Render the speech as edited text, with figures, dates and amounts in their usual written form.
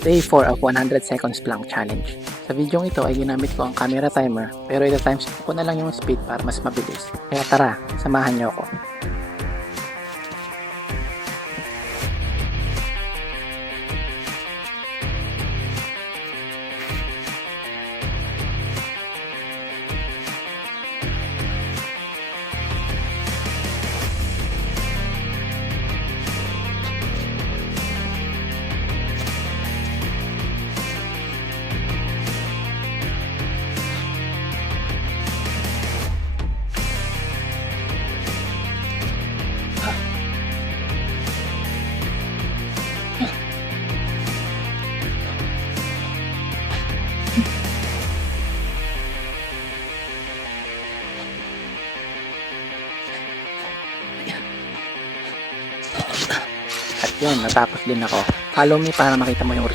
Day 4 of 100 seconds plank challenge. Sa video ito ay ginamit ko ang camera timer pero ito times ko na lang yung speed para mas mabilis. Kaya tara, samahan niyo ako. At yun, natapos din ako. Follow me para makita mo yung